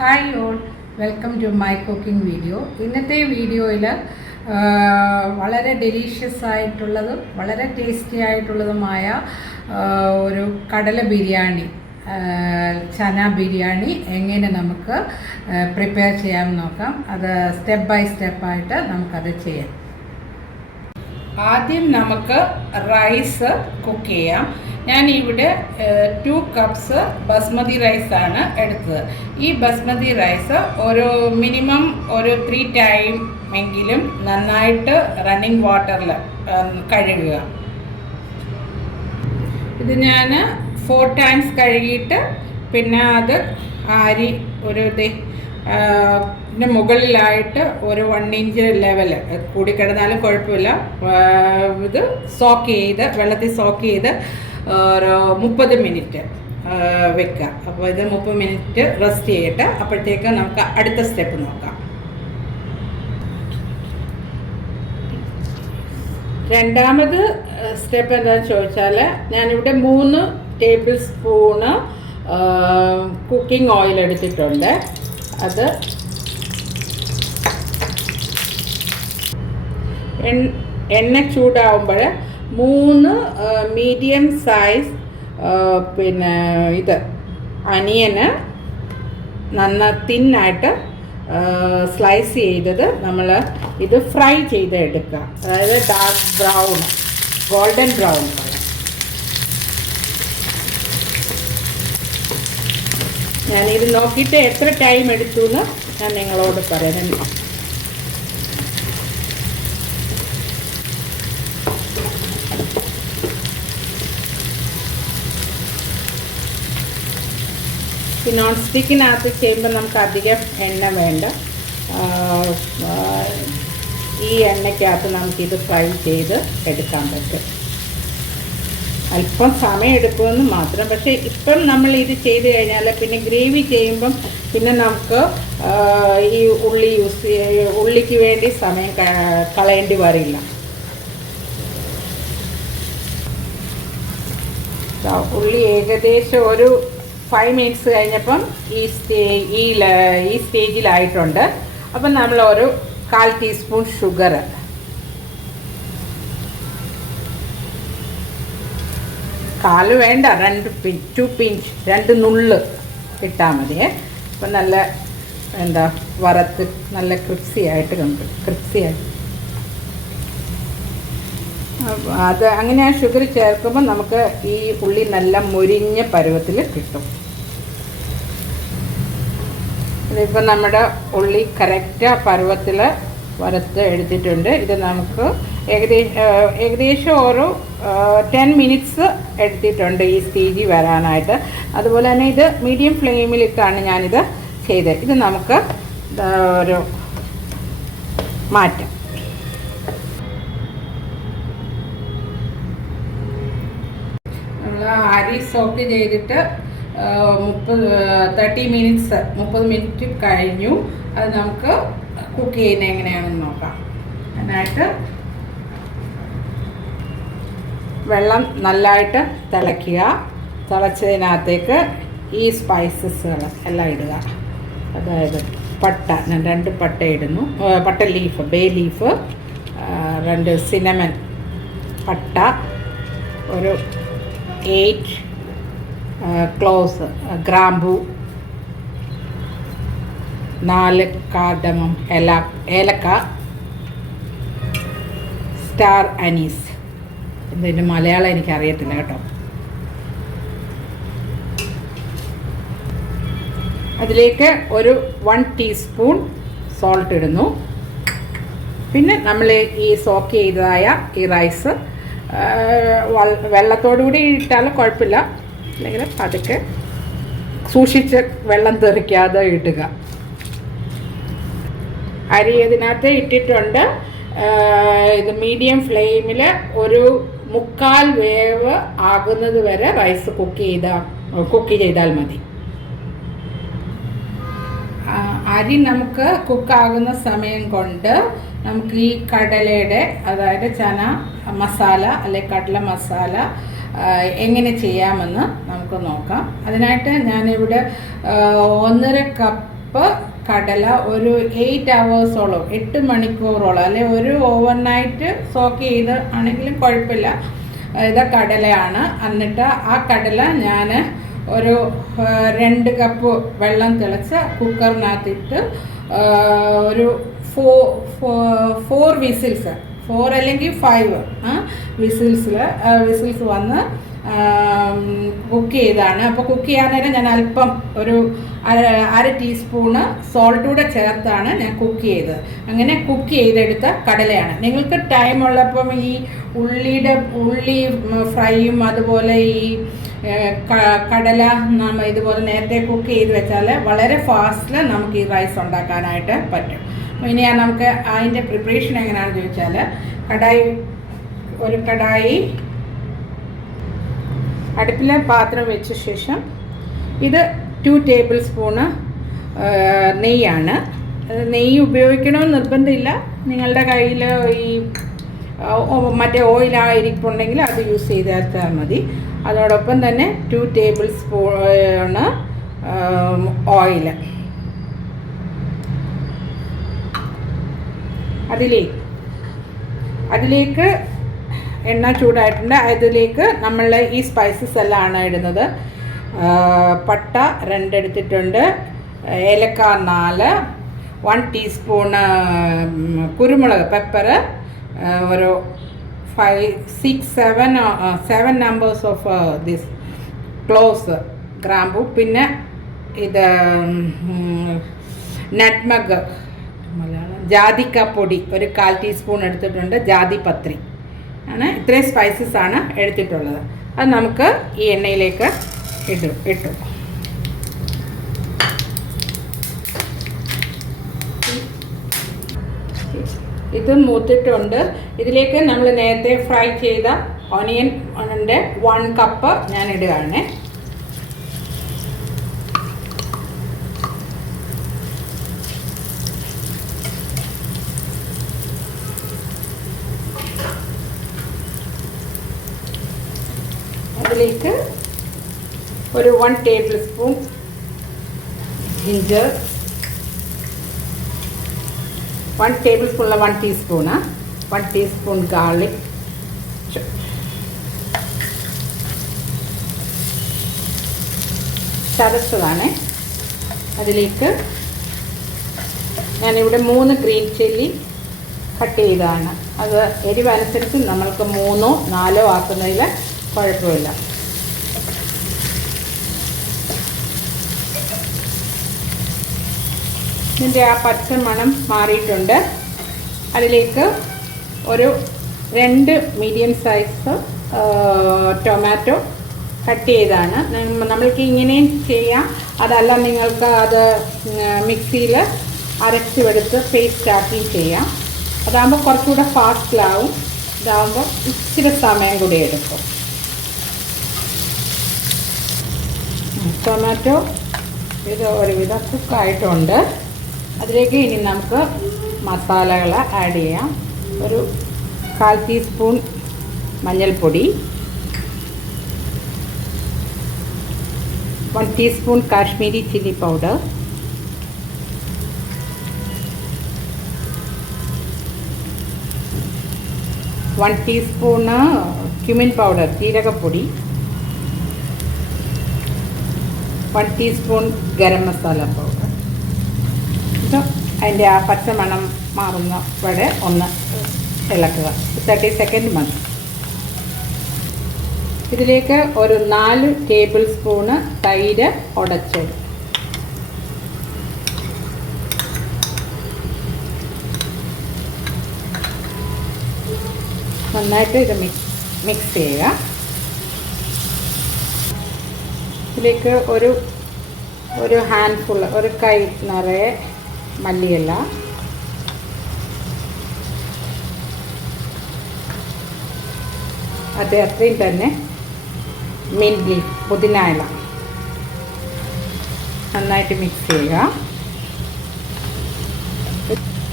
Hi all, welcome to my cooking video. ഇന്നത്തെ വീഡിയോയിൽ വളരെ ഡെലീഷ്യസ് ആയിട്ടുള്ളതും വളരെ ടേസ്റ്റി ആയിട്ടുള്ളതുമായ ഒരു കടല ബിരിയാണി, ചന ബിരിയാണി എങ്ങനെ നമുക്ക് പ്രിപ്പയർ ചെയ്യാമെന്ന് നോക്കാം. അത് സ്റ്റെപ്പ് ബൈ സ്റ്റെപ്പായിട്ട് നമുക്കത് ചെയ്യാം. ആദ്യം നമുക്ക് റൈസ് കുക്ക് ചെയ്യാം. ഞാൻ ഇവിടെ 2 കപ്സ് ബസ്മതി റൈസാണ് എടുത്തത്. ഈ ബസ്മതി റൈസ് മിനിമം 3 ടൈം എങ്കിലും നന്നായിട്ട് റണ്ണിങ് വാട്ടറിൽ കഴുകുക. ഇത് ഞാൻ 4 ടൈംസ് കഴുകിയിട്ട് പിന്നെ അത് ആരി ഇതിൻ്റെ മുകളിലായിട്ട് 1 ഇഞ്ച് ലെവൽ കൂടിക്കിടന്നാലും കുഴപ്പമില്ല. ഇത് വെള്ളത്തിൽ സോക്ക് ചെയ്ത് ഒരു 30 മിനിറ്റ് വെക്കുക. അപ്പോൾ ഇത് 30 മിനിറ്റ് റെസ്റ്റ് ചെയ്യട്ടെ. അപ്പോഴത്തേക്ക് നമുക്ക് അടുത്ത സ്റ്റെപ്പ് നോക്കാം. രണ്ടാമത് സ്റ്റെപ്പ് എന്താണെന്ന് ചോദിച്ചാൽ, ഞാനിവിടെ 3 ടേബിൾ സ്പൂണ് കുക്കിംഗ് ഓയിൽ എടുത്തിട്ടുണ്ട്. അത് എണ്ണ ചൂടാവുമ്പോൾ 3 മീഡിയം സൈസ് അനിയന് തിന്നായിട്ട് സ്ലൈസ് ചെയ്തത് നമ്മൾ ഇത് ഫ്രൈ ചെയ്തെടുക്കുക. അതായത് dark brown, golden brown colour. ഞാനിത് നോക്കിയിട്ട് എത്ര ടൈം എടുത്തു എന്ന് ഞാൻ നിങ്ങളോട് പറയാം. നോൺ സ്റ്റിക്കിനകത്ത് ചെയ്യുമ്പോൾ നമുക്ക് അധികം എണ്ണ വേണ്ട. ഈ എണ്ണയ്ക്കകത്ത് നമുക്കിത് ഫ്രൈ ചെയ്ത് എടുക്കാൻ പറ്റും. അല്പം സമയം എടുക്കുമെന്ന് മാത്രം. പക്ഷേ ഇപ്പം നമ്മൾ ഇത് ചെയ്ത് കഴിഞ്ഞാൽ പിന്നെ ഗ്രേവി ചെയ്യുമ്പം പിന്നെ നമുക്ക് ഈ ഉള്ളിക്ക് വേണ്ടി സമയം കളയേണ്ടി വരില്ല. ഉള്ളി ഏകദേശം ഒരു 5 മിനിറ്റ്സ് കഴിഞ്ഞപ്പം ഈ സ്റ്റേജിലായിട്ടുണ്ട്. അപ്പം നമ്മൾ ഒരു 1/4 ടീസ്പൂൺ ഷുഗർ, കാല് വേണ്ട, 2 പിഞ്ച് 2 നുള്ള് ഇട്ടാൽ മതിയേ. അപ്പം നല്ല വറുത്ത് നല്ല ക്രിപ്സിയായിട്ട് അത് അങ്ങനെ ആ ഷുഗർ ചേർക്കുമ്പോൾ നമുക്ക് ഈ ഉള്ളി നല്ല മുരിഞ്ഞ പരുവത്തിൽ കിട്ടും. ഇതിപ്പോൾ നമ്മുടെ ഉള്ളി കറക്റ്റ് പരുവത്തിൽ വറുത്ത് എടുത്തിട്ടുണ്ട്. ഇത് നമുക്ക് ഏകദേശം ഒരു 10 മിനിറ്റ്സ് എടുത്തിട്ടുണ്ട് ഈ സ്റ്റേജിൽ വരാനായിട്ട്. അതുപോലെ തന്നെ ഇത് മീഡിയം ഫ്ലെയിമിലിട്ടാണ് ഞാനിത് ചെയ്തത്. ഇത് നമുക്ക് ഒരു മാറ്റാം. അരി സോക്ക് ചെയ്തിട്ട് 30 മിനിറ്റ് കഴിഞ്ഞു. അത് നമുക്ക് കുക്ക് ചെയ്യുന്നത് എങ്ങനെയാണെന്ന് നോക്കാം. അതിനായിട്ട് വെള്ളം നല്ലതായിട്ട് തിളയ്ക്കുക. തിളച്ചതിനകത്തേക്ക് ഈ സ്പൈസസുകൾ എല്ലാം ഇടുക. അതായത് ഞാൻ 2 പട്ട ഇടുന്നു. ബേ ലീഫ്, 2 സിനമൺ പട്ട, ഒരു 8 ക്ലോസ് ഗ്രാമ്പൂ, 4 കാർഡമം, ഏലക്ക, സ്റ്റാർ അനീസ്. ഇതിൻ്റെ മലയാളം എനിക്കറിയത്തില്ല കേട്ടോ. അതിലേക്ക് ഒരു 1 ടീസ്പൂൺ സോൾട്ട് ഇടുന്നു. പിന്നെ നമ്മൾ ഈ സോക്ക് ചെയ്തതായ ഈ റൈസ് വെള്ളത്തോടു കൂടി ഇട്ടാലും കുഴപ്പമില്ല, അല്ലെങ്കിൽ അതൊക്കെ സൂക്ഷിച്ച് വെള്ളം തെറിക്കാതെ ഇടുക. അരി ഇതിനകത്ത് ഇട്ടിട്ടുണ്ട്. ഇത് മീഡിയം ഫ്ലെയിമിൽ ഒരു 3/4 വേവ് ആകുന്നത് വരെ റൈസ് കുക്ക് ചെയ്താൽ മതി. അരി നമുക്ക് കുക്കാകുന്ന സമയം കൊണ്ട് നമുക്ക് ഈ കടലയുടെ, അതായത് ചന മസാല അല്ലെ കടല മസാല എങ്ങനെ ചെയ്യാമെന്ന് നമുക്ക് നോക്കാം. അതിനായിട്ട് ഞാനിവിടെ 1.5 കപ്പ് കപ്പ് കടല ഒരു 8 hours-ഓളം 8 മണിക്കൂറോളം അല്ലെ ഒരു ഓവർനൈറ്റ് സോക്ക് ചെയ്ത് ആണെങ്കിലും കുഴപ്പമില്ല. ഇത് കടലയാണ്. എന്നിട്ട് ആ കടല ഞാൻ ഒരു 2 കപ്പ് വെള്ളം തിളച്ച് കുക്കറിനകത്തിട്ട് ഒരു 4 വിസിൽസ് 4 അല്ലെങ്കിൽ 5 വിസിൽസ് വന്ന് കുക്ക് ചെയ്താണ്. അപ്പോൾ കുക്ക് ചെയ്യാൻ നേരം ഞാൻ അല്പം ഒരു അര ടീസ്പൂണ് സോൾട്ട് കൂടെ ചേർത്താണ് ഞാൻ കുക്ക് ചെയ്തത്. അങ്ങനെ കുക്ക് ചെയ്തെടുത്ത കടലയാണ്. നിങ്ങൾക്ക് ടൈം ഉള്ളപ്പം ഈ ഉള്ളി ഫ്രൈയും അതുപോലെ ഈ കടല നമ്മൾ ഇതുപോലെ നേരത്തെ കുക്ക് ചെയ്ത് വെച്ചാൽ വളരെ ഫാസ്റ്റിൽ നമുക്ക് ഈ റൈസ് ഉണ്ടാക്കാനായിട്ട് പറ്റും. ഇനി നമുക്ക് അതിൻ്റെ പ്രിപ്പറേഷൻ എങ്ങനെയാണെന്ന് ചോദിച്ചാൽ ഒരു കടായി അടുപ്പിലെ പാത്രം വെച്ച ശേഷം ഇത് 2 ടേബിൾ സ്പൂണ് നെയ്യാണ്. നെയ്യ് ഉപയോഗിക്കണമെന്ന് നിർബന്ധമില്ല. നിങ്ങളുടെ കയ്യിൽ ഈ മറ്റേ ഓയിലായിരിക്കുന്നുണ്ടെങ്കിൽ അത് യൂസ് ചെയ്താൽ മതി. അതോടൊപ്പം തന്നെ 2 ടേബിൾ സ്പൂണ് ഓയിൽ. അതിലേക്ക് എണ്ണ ചൂടായിട്ടുണ്ട്. അതിലേക്ക് നമ്മൾ ഈ സ്പൈസസ് എല്ലാം ആണ് ഇടുന്നത്. പട്ട 2 എടുത്തിട്ടുണ്ട്, ഏലക്ക 4, 1 ടീസ്പൂണ് കുരുമുളക് പെപ്പർ, ഒരു 5, 6, 7 നമ്പേഴ്സ് ഓഫ് ദിസ് ക്ലോവ്സ് ഗ്രാമ്പു, പിന്നെ ഇത് നട്ട്മഗ് ജാതിക്കപ്പൊടി ഒരു 1/4 ടീസ്പൂൺ എടുത്തിട്ടുണ്ട്, ജാതിപത്രി ആണ്. ഇത്രയും സ്പൈസസ് ആണ് എടുത്തിട്ടുള്ളത്. അത് നമുക്ക് ഈ എണ്ണയിലേക്ക് ഇട്ടു. ഇത് മൂത്തിട്ടുണ്ട്. ഇതിലേക്ക് നമ്മൾ നേരത്തെ ഫ്രൈ ചെയ്ത ഓണിയൻ്റെ 1 കപ്പ് ഞാൻ ഇടുകയാണ്. അതിലേക്ക് ഒരു 1 ടേബിൾ സ്പൂൺ ജിഞ്ചർ, 1 ടേബിൾ സ്പൂണിലെ 1 ടീസ്പൂണ് 1 ടീസ്പൂൺ ഗാർലിക്, ചതച്ചതാണ്. അതിലേക്ക് ഞാനിവിടെ 3 ഗ്രീൻ ചില്ലി കട്ട് ചെയ്തതാണ്. അത് എരിവനുസരിച്ച് നമ്മൾക്ക് 3 or 4 ആക്കുന്നതിൽ കുഴപ്പമില്ല. ഇതിൻ്റെ ആ പച്ച മണം മാറിയിട്ടുണ്ട്. അതിലേക്ക് ഒരു 2 മീഡിയം സൈസ് ടൊമാറ്റോ കട്ട് ചെയ്താണ്. നമ്മൾക്ക് ഇങ്ങനെയും ചെയ്യാം. അതല്ല നിങ്ങൾക്ക് അത് മിക്സിയിൽ അരച്ചെടുത്ത് പേസ്റ്റ് ആക്കി ചെയ്യാം. അതാകുമ്പോൾ കുറച്ചുകൂടെ ഫാസ്റ്റിലാവും. ഇതാകുമ്പോൾ ഇച്ചിരി സമയം കൂടി എടുക്കും. ടൊമാറ്റോ ഇത് ഒരുവിധം കുക്കായിട്ടുണ്ട്. അതിലേക്ക് ഇനി നമുക്ക് മസാലകൾ ആഡ് ചെയ്യാം. ഒരു 1/4 ടീസ്പൂൺ മഞ്ഞൾപ്പൊടി, 1 teaspoon Kashmiri chilli powder, 1 teaspoon cumin powder ജീരകപ്പൊടി, 1 ടീസ്പൂൺ ഗരം മസാല പൗഡർ. ഇത് അതിൻ്റെ ആ പച്ചമണം മാറുന്ന വരെ ഒന്ന് ഇളക്കുക. 30 സെക്കൻഡ് മതി. ഇതിലേക്ക് ഒരു 4 ടേബിൾ സ്പൂണ് തൈര് ഉടച്ചത്, നന്നായിട്ട് ഇത് മിക്സ് ചെയ്യുക. ഇതിലേക്ക് ഒരു ഹാൻഡ്ഫുൾ, ഒരു കൈ നിറയെ മല്ലിയില, അത്രയും തന്നെ മിൻറ്റ് ലീഫ്, പുതിന ഇല നന്നായിട്ട് മിക്സ് ചെയ്യുക.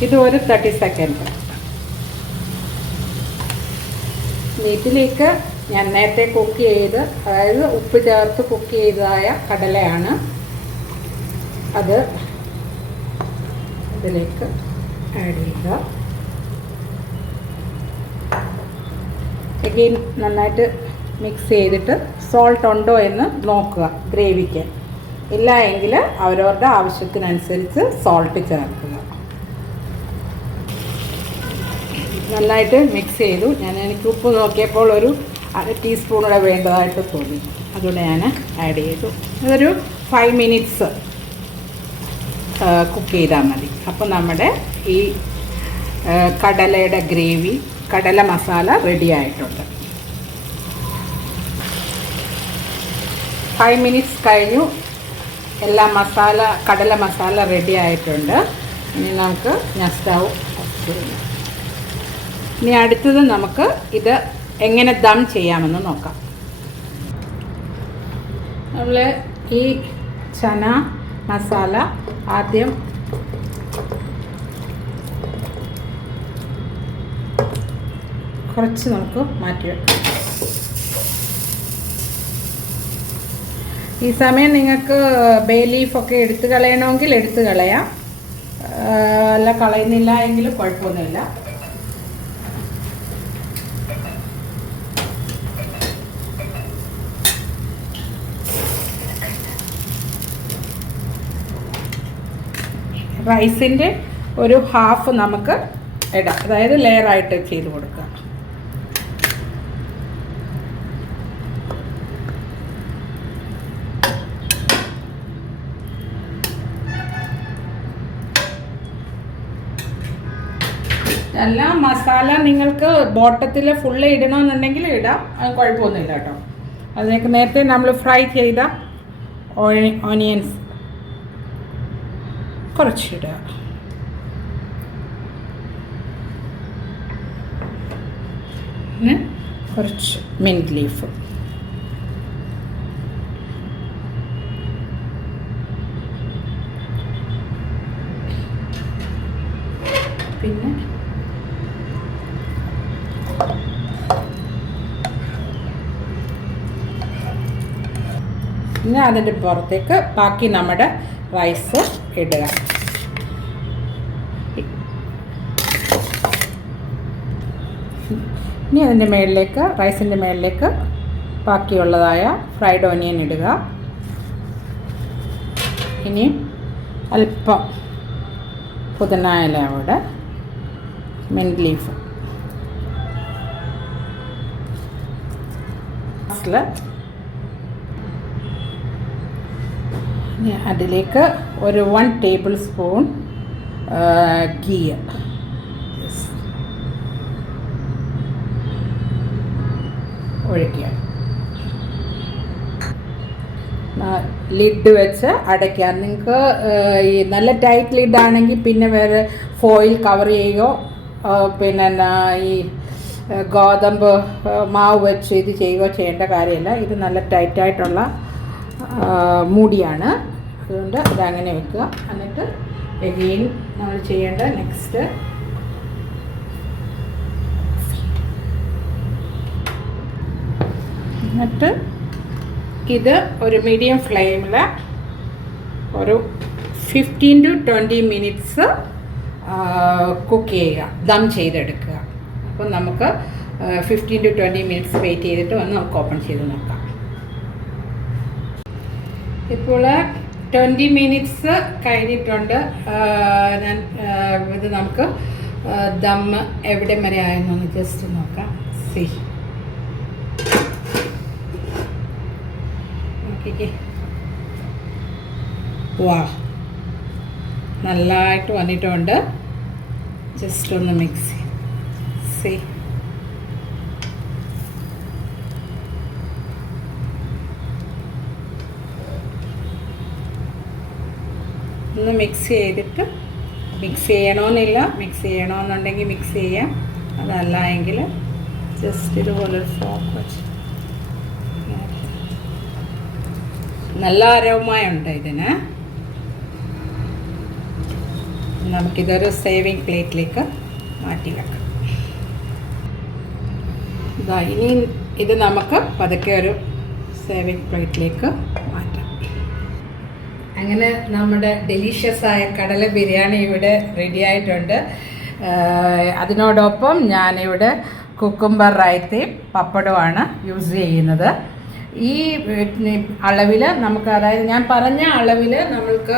ഇത് ഒരു 30 സെക്കൻഡ്. ഇതിലേക്ക് ഞാൻ നേരത്തെ കുക്ക് ചെയ്ത്, അതായത് ഉപ്പ് ചേർത്ത് കുക്ക് ചെയ്തതായ കടലയാണ്. അത് ഇതിലേക്ക് ആഡ് ചെയ്യുക. അഗെയിൻ നന്നായിട്ട് മിക്സ് ചെയ്തിട്ട് സോൾട്ട് ഉണ്ടോ എന്ന് നോക്കുക. ഗ്രേവിക്ക് ഇല്ല എങ്കിൽ അവരവരുടെ ആവശ്യത്തിനനുസരിച്ച് സോൾട്ട് ചേർക്കുക. നന്നായിട്ട് മിക്സ് ചെയ്തു. എനിക്ക് ഉപ്പ് നോക്കിയപ്പോൾ ഒരു 1/2 ടീസ്പൂണൂടെ വേണ്ടതായിട്ട് തോന്നി, അതുകൊണ്ട് ഞാൻ ആഡ് ചെയ്തു. അതൊരു 5 മിനിറ്റ്സ് കുക്ക് ചെയ്താൽ മതി. അപ്പോൾ നമ്മുടെ ഈ കടലയുടെ ഗ്രേവി, കടല മസാല റെഡി ആയിട്ടുണ്ട്. 5 മിനിറ്റ്സ് കഴിഞ്ഞു. എല്ലാ കടല മസാല റെഡി ആയിട്ടുണ്ട്. ഇനി നമുക്ക് ഞാൻ സ്റ്റൗ ഓഫ് ചെയ്യാം. ഇനി അടുത്തത് നമുക്ക് ഇത് എങ്ങനെ ദം ചെയ്യാമെന്ന് നോക്കാം. നമ്മൾ ഈ ചന മസാല ആദ്യം കുറച്ച് നമുക്ക് മാറ്റി വെക്കാം. ഈ സമയം നിങ്ങൾക്ക് ബേ ലീഫൊക്കെ എടുത്ത് കളയണമെങ്കിൽ എടുത്ത് കളയാം, അല്ല കളയുന്നില്ല എങ്കിലും കുഴപ്പമൊന്നുമില്ല. റൈസിൻ്റെ ഒരു ഹാഫ് നമുക്ക് ഇടാം, അതായത് ലെയറായിട്ട് ചെയ്ത് കൊടുക്കുക. എല്ലാ മസാല നിങ്ങൾക്ക് ബോട്ടത്തിൽ ഫുള്ള് ഇടണമെന്നുണ്ടെങ്കിൽ ഇടാം, അത് കുഴപ്പമൊന്നുമില്ല കേട്ടോ. അതിലേക്ക് നേരത്തെ നമ്മൾ ഫ്രൈ ചെയ്ത ഓണിയൻസ് കുറച്ചിടുക. പിന്നെ കുറച്ച് മിൻറ്റ് ലീഫ്, പിന്നെ അതിൻ്റെ പുറത്തേക്ക് ബാക്കി നമ്മുടെ റൈസ് ഇടുക. ഇനി അതിൻ്റെ മേളിലേക്ക്, റൈസിൻ്റെ മേളിലേക്ക് ബാക്കിയുള്ളതായ ഫ്രൈഡ് ഓനിയൻ ഇടുക. ഇനി അല്പം പുതിന ഇല അവിടെ, മിൻറ്റ് ലീഫ്, അതിലേക്ക് ഒരു 1 ടേബിൾ സ്പൂൺ ഗീ ഒഴിക്കുക. ലിഡ് വെച്ച് അടയ്ക്കുക. നിങ്ങൾക്ക് ഈ നല്ല ടൈറ്റ് ലിഡാണെങ്കിൽ പിന്നെ വേറെ ഫോയിൽ കവർ ചെയ്യുകയോ പിന്നെ ഈ ഗോതമ്പ് മാവ് വെച്ച് ഇത് ചെയ്യുകയോ ചെയ്യേണ്ട കാര്യമില്ല. ഇത് നല്ല ടൈറ്റായിട്ടുള്ള മൂടിയാണ്, അതുകൊണ്ട് അതങ്ങനെ വെക്കുക. എന്നിട്ട് എഗെയിൻ നമ്മൾ ചെയ്യേണ്ട നെക്സ്റ്റ് എന്നിട്ട് ഇത് ഒരു മീഡിയം ഫ്ലെയിമിൽ ഒരു 15 to 20 മിനിറ്റ്സ് കുക്ക് ചെയ്യുക, ദം ചെയ്തെടുക്കുക. അപ്പം നമുക്ക് 15 to 20 മിനിറ്റ്സ് വെയിറ്റ് ചെയ്തിട്ട് വന്ന് നമുക്ക് ഓപ്പൺ ചെയ്ത് നോക്കാം. ഇപ്പോൾ 20 മിനിറ്റ്സ് കഴിഞ്ഞിട്ടുണ്ട്. ഞാൻ ഇത് നമുക്ക് ദം എവിടെ വരെ ആയെന്നൊന്ന് ജസ്റ്റ് നോക്കാം. നോക്കിക്കേ, വാ നല്ലതായിട്ട് വന്നിട്ടുണ്ട്. ജസ്റ്റ് ഒന്ന് മിക്സ് ഒന്ന് മിക്സ് ചെയ്തിട്ട്, മിക്സ് ചെയ്യണമെന്നില്ല, മിക്സ് ചെയ്യണമെന്നുണ്ടെങ്കിൽ മിക്സ് ചെയ്യാം, അതല്ല എങ്കിൽ ജസ്റ്റ് ഇതുപോലൊരു ഫോക്ക് വെച്ച്. നല്ല അരോമയുണ്ട് ഇതിന്. നമുക്കിതൊരു സേവിങ് പ്ലേറ്റിലേക്ക് മാറ്റി വെക്കാം. ഇനി ഇത് നമുക്ക് പതുക്കെ ഒരു സേവിങ് പ്ലേറ്റിലേക്ക് മാറ്റാം. അങ്ങനെ നമ്മുടെ ഡെലീഷ്യസ് ആയ കടല ബിരിയാണി ഇവിടെ റെഡി ആയിട്ടുണ്ട്. അതിനോടൊപ്പം ഞാനിവിടെ കുക്കുംബർ റൈത്തയും പപ്പടമാണ് യൂസ് ചെയ്യുന്നത്. ഈ അളവിൽ നമുക്ക്, അതായത് ഞാൻ പറഞ്ഞ അളവിൽ നമ്മൾക്ക്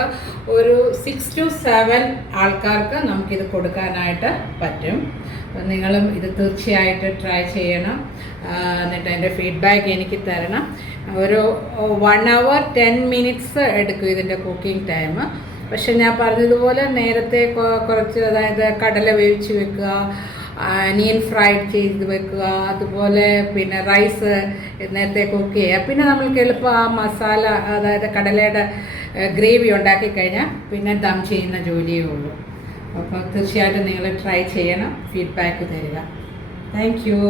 ഒരു 6 to 7 ആൾക്കാർക്ക് നമുക്കിത് കൊടുക്കാനായിട്ട് പറ്റും. നിങ്ങളും ഇത് തീർച്ചയായിട്ടും ട്രൈ ചെയ്യണം. എന്നിട്ട് എൻ്റെ ഫീഡ്ബാക്ക് എനിക്ക് തരണം. ഒരു 1 hour 10 minutes എടുക്കും ഇതിൻ്റെ കുക്കിംഗ് ടൈം. പക്ഷെ ഞാൻ പറഞ്ഞതുപോലെ നേരത്തെ കുറച്ച്, അതായത് കടല വേവിച്ച് വെക്കുക, അനിയൻ ഫ്രൈഡ് ചെയ്ത് വെക്കുക, അതുപോലെ പിന്നെ റൈസ് നേരത്തെ കുക്ക് ചെയ്യുക. പിന്നെ നമ്മൾക്ക് എളുപ്പം ആ മസാല, അതായത് കടലയുടെ ഗ്രേവി ഉണ്ടാക്കി കഴിഞ്ഞാൽ പിന്നെ ദം ചെയ്യുന്ന ജോലിയേ ഉള്ളൂ. അപ്പോൾ തീർച്ചയായിട്ടും നിങ്ങൾ ട്രൈ ചെയ്യണം, ഫീഡ്ബാക്ക് തരിക. Thank you.